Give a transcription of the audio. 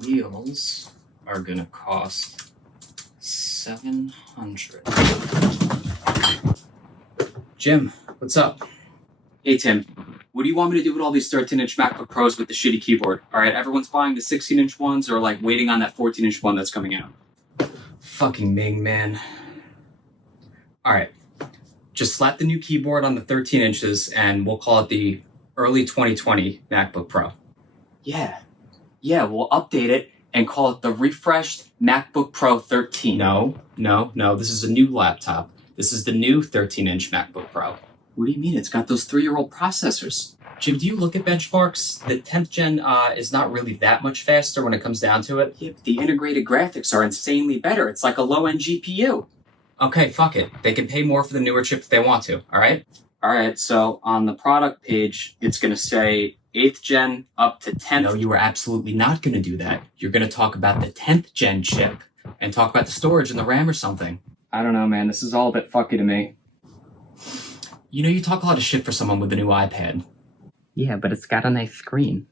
Wheels are gonna cost $700. Jim, what's up? Hey Tim, what do you want me to do with all these 13-inch MacBook Pros with the shitty keyboard? All right, everyone's buying the 16-inch ones or like waiting on that 14-inch one that's coming out. Fucking Ming, man. All right, just slap the new keyboard on the 13 inches and we'll call it the early 2020 MacBook Pro. Yeah, we'll update it and call it the refreshed MacBook Pro 13. No, this is a new laptop. This is the new 13-inch MacBook Pro. What do you mean? It's got those 3-year-old processors. Jim, do you look at benchmarks? The 10th gen is not really that much faster when it comes down to it. Yeah, but the integrated graphics are insanely better. It's like a low-end GPU. Okay, fuck it. They can pay more for the newer chip if they want to, all right? All right, so on the product page, it's going to say 8th gen up to 10th. No, you are absolutely not going to do that. You're going to talk about the 10th gen chip and talk about the storage and the RAM or something. I don't know, man. This is all a bit fucky to me. You know, you talk a lot of shit for someone with a new iPad. Yeah, but it's got a nice screen.